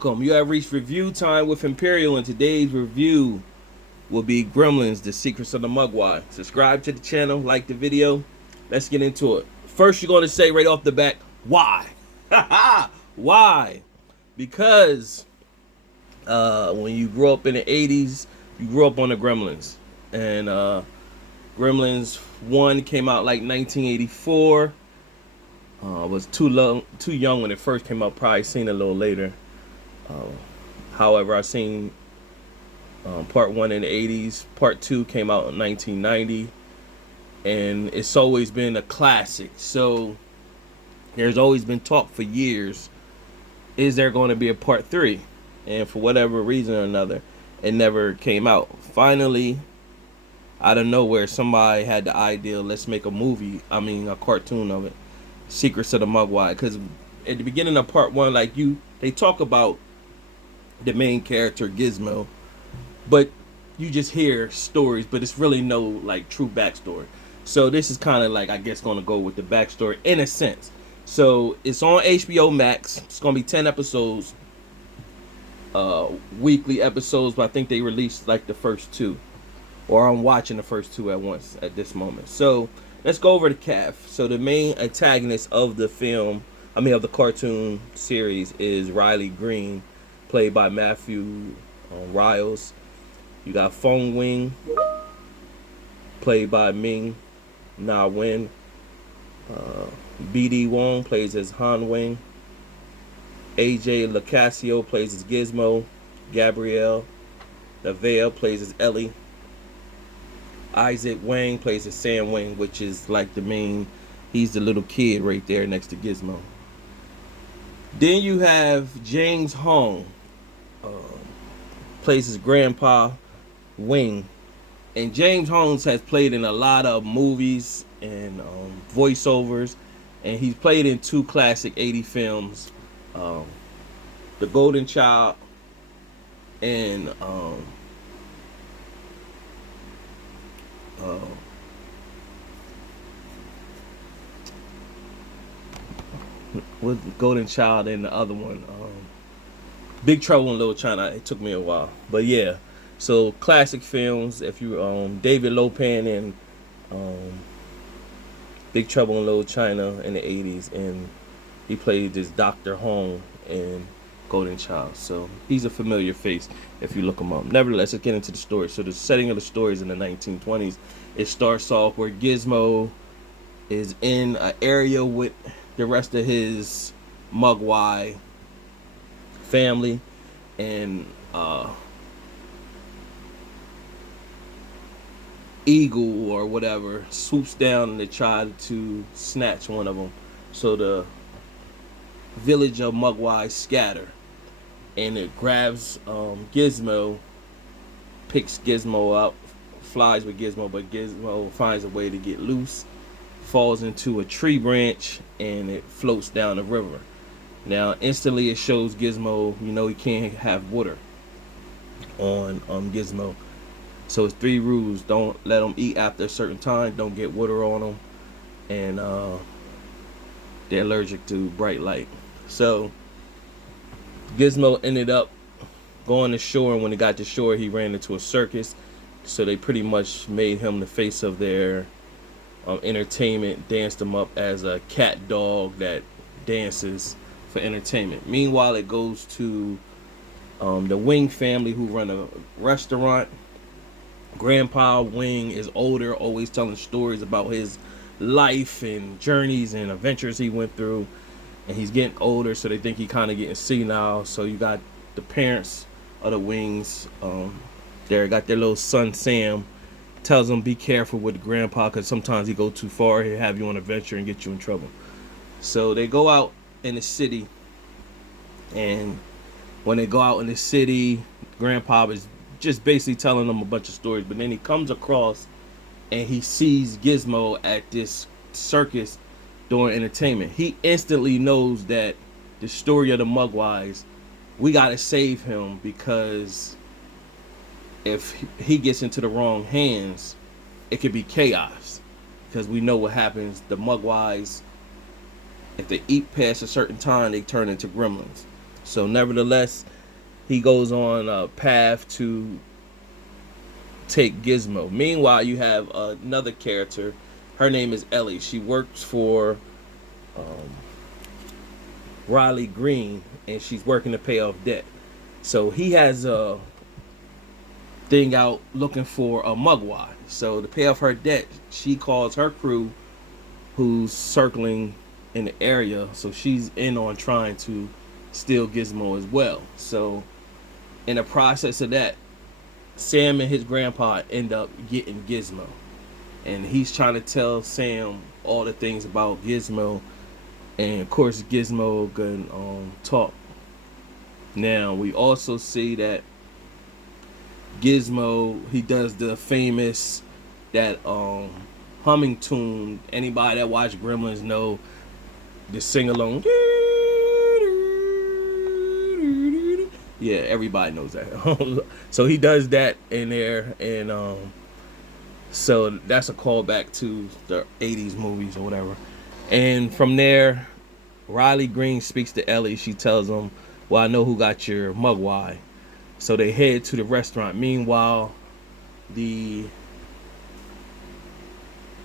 Welcome. You have reached review time with Imperial, and today's review will be Gremlins, The Secrets of the Mugwai. Subscribe to the channel, like the video. Let's get into it. First, you're going to say right off the bat, why? Why? Because when you grew up in the 80s, you grew up on the Gremlins. And Gremlins 1 came out like 1984. I was too young when it first came out, probably seen it a little later. However, I seen part 1 in the 80s. Part 2 came out in 1990, and it's always been a classic. So there's always been talk for years, is there going to be a part 3? And for whatever reason or another, it never came out. Finally, out of nowhere, somebody had the idea, let's make a cartoon of it, Secrets of the Mugwai. Because at the beginning of part 1, they talk about the main character Gizmo, but you just hear stories, but it's really no true backstory. So this is kind of I guess going to go with the backstory in a sense. So it's on HBO Max. It's going to be 10 episodes, weekly episodes, but I think they released the first 2, or I'm watching the first 2 at once at this moment. So let's go over the cast. So the main antagonist of the of the cartoon series is Riley Green, played by Matthew Riles. You got Fong Wing, played by Ming Na Wen. BD Wong plays as Han Wing. AJ Lacasio plays as Gizmo. Gabrielle Lavelle plays as Ellie. Isaac Wang plays as Sam Wing, which is he's the little kid right there next to Gizmo. Then you have James Hong, plays his grandpa Wing, and James Holmes has played in a lot of movies and voiceovers, and he's played in 2 classic 80 films, The Golden Child and with Golden Child and the other one, Big Trouble in Little China. It took me a while, but yeah. So classic films. If you David Lopan in Big Trouble in Little China in the 80s, and he played this Dr. Hong in Golden Child. So he's a familiar face if you look him up. Nevertheless, let's get into the story. So the setting of the story is in the 1920s. It starts off where Gizmo is in an area with the rest of his Mugwai family, and Eagle or whatever swoops down and they try to snatch one of them. So the village of Mugwai scatter, and it grabs Gizmo, picks Gizmo up, flies with Gizmo, but Gizmo finds a way to get loose, falls into a tree branch, and it floats down the river. Now instantly it shows Gizmo, he can't have water on Gizmo. So it's 3 rules: don't let them eat after a certain time, don't get water on them, and they're allergic to bright light. So Gizmo ended up going to shore, and when he got to shore, he ran into a circus. So they pretty much made him the face of their entertainment, danced him up as a cat dog that dances for entertainment. Meanwhile, it goes to the Wing family, who run a restaurant. Grandpa Wing is older, always telling stories about his life and journeys and adventures he went through, and he's getting older, so they think he kind of getting senile. So you got the parents of the Wings, they got their little son Sam, tells them be careful with the grandpa, because sometimes he go too far, he'll have you on an adventure and get you in trouble. So they go out in the city, and when they go out in the city, grandpa is just basically telling them a bunch of stories. But then he comes across and he sees Gizmo at this circus doing entertainment. He instantly knows that the story of the Mugwais, we gotta save him, because if he gets into the wrong hands, it could be chaos. Because we know what happens. The Mugwais, if they eat past a certain time, they turn into gremlins. So nevertheless, he goes on a path to take Gizmo. Meanwhile, you have another character. Her name is Ellie. She works for um, Riley Green, and she's working to pay off debt. So he has a thing out looking for a Mugwai. So to pay off her debt, she calls her crew, who's circling in the area. So she's in on trying to steal Gizmo as well. So in the process of that, Sam and his grandpa end up getting Gizmo, and he's trying to tell Sam all the things about Gizmo, and of course Gizmo can talk. Now we also see that Gizmo, he does the famous that humming tune. Anybody that watch Gremlins know the sing along. Yeah, everybody knows that. So he does that in there, and so that's a callback to the 80s movies or whatever. And from there, Riley Green speaks to Ellie. She tells him, well, I know who got your Mugwai. So they head to the restaurant. Meanwhile, the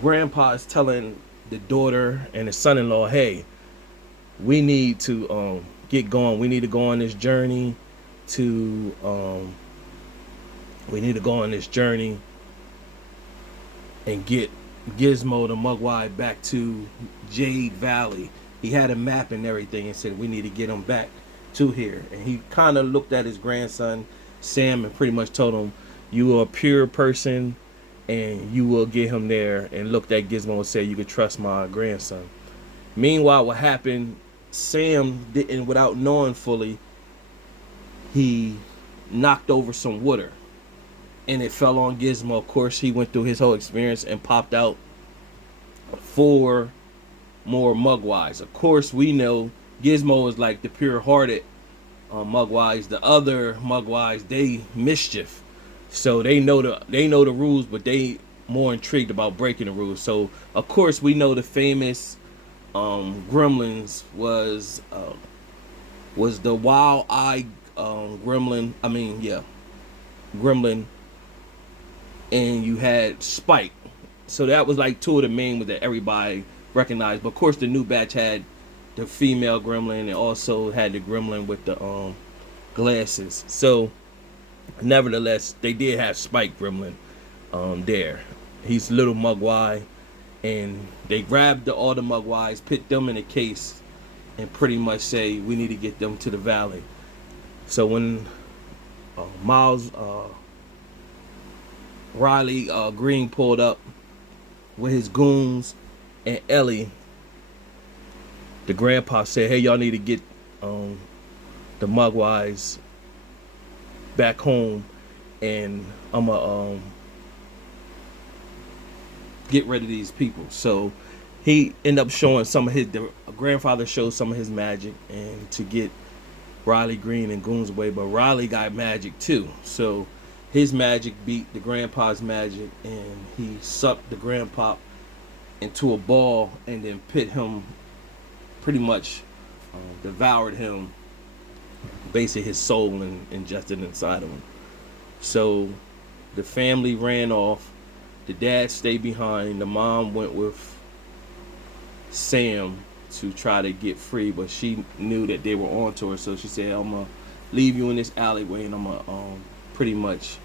grandpa is telling the daughter and the son-in-law, hey, we need to get going. We need to go on this journey to and get Gizmo the Mugwai back to Jade Valley. He had a map and everything and said we need to get him back to here. And he kind of looked at his grandson Sam and pretty much told him, you are a pure person and you will get him there, and looked at Gizmo and said, you can trust my grandson. Meanwhile, what happened, Sam didn't, without knowing fully, he knocked over some water and it fell on Gizmo. Of course, he went through his whole experience and popped out 4 more Mugwais. Of course, we know Gizmo is like the pure-hearted Mugwais. The other Mugwais, they mischief, so they know the rules, but they more intrigued about breaking the rules. So of course, we know the famous Gremlins was the wild-eyed Gremlin. Gremlin, and you had Spike. So that was like 2 of the main ones that everybody recognized. But of course, the new batch had the female Gremlin and also had the Gremlin with the glasses. So nevertheless, they did have Spike Gremlin there. He's little Mugwai, and they grabbed all the Mugwais, put them in a case, and pretty much say we need to get them to the valley. So when Riley Green pulled up with his goons and Ellie, the grandpa said, hey, y'all need to get the Mugwais back home, and I'm gonna get rid of these people. So he ended up showing the grandfather showed some of his magic and to get Riley Green and goons away, but Riley got magic too. So his magic beat the grandpa's magic, and he sucked the grandpa into a ball and then pit him, pretty much devoured him, basically his soul, and ingested inside of him. So the family ran off. The dad stayed behind. The mom went with Sam to try to get free, but she knew that they were on to her, so she said, I'm gonna leave you in this alleyway and I'm gonna pretty much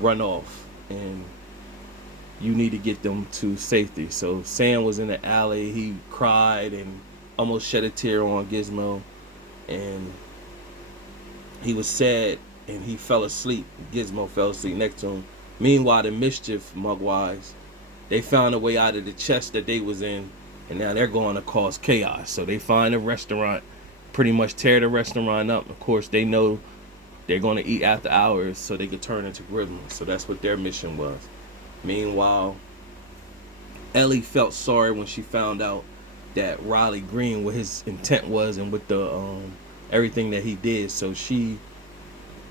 run off, and you need to get them to safety. So Sam was in the alley. He cried and almost shed a tear on Gizmo, and he was sad, and he fell asleep. Gizmo fell asleep next to him. Meanwhile, the mischief Mugwais, they found a way out of the chest that they was in, and now they're going to cause chaos. So they find a restaurant, pretty much tear the restaurant up. Of course, they know they're going to eat after hours so they could turn into Gremlins. So that's what their mission was. Meanwhile, Ellie felt sorry when she found out that Riley Green, what his intent was and with the everything that he did. So she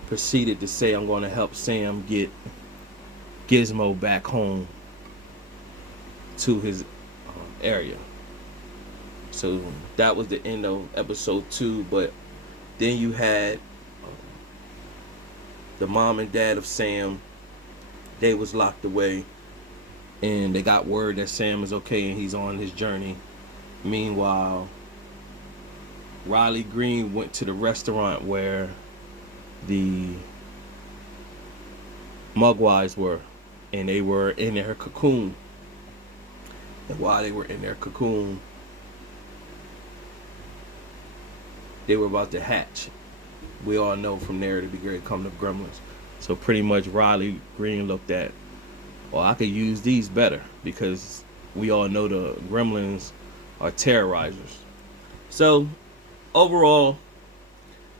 proceeded to say, I'm going to help Sam get Gizmo back home to his area. So that was the end of episode 2, but Then you had the mom and dad of Sam. They was locked away, and they got word that Sam is okay and he's on his journey. Meanwhile, Riley Green went to the restaurant where the Mugwais were, and they were in their cocoon. And while they were in their cocoon, they were about to hatch. We all know from there to be great come the Gremlins. So pretty much Riley Green looked at, well, I could use these better because we all know the Gremlins are terrorizers. So overall,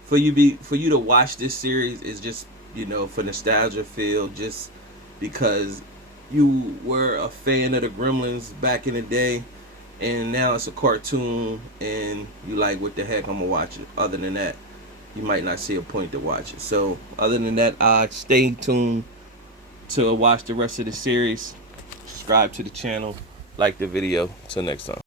for you to watch this series is just, for nostalgia feel, just because you were a fan of the Gremlins back in the day, and now it's a cartoon, and you like, what the heck, I'm gonna watch it. Other than that, you might not see a point to watch it. So other than that, stay tuned to watch the rest of the series. Subscribe to the channel, like the video. Till next time.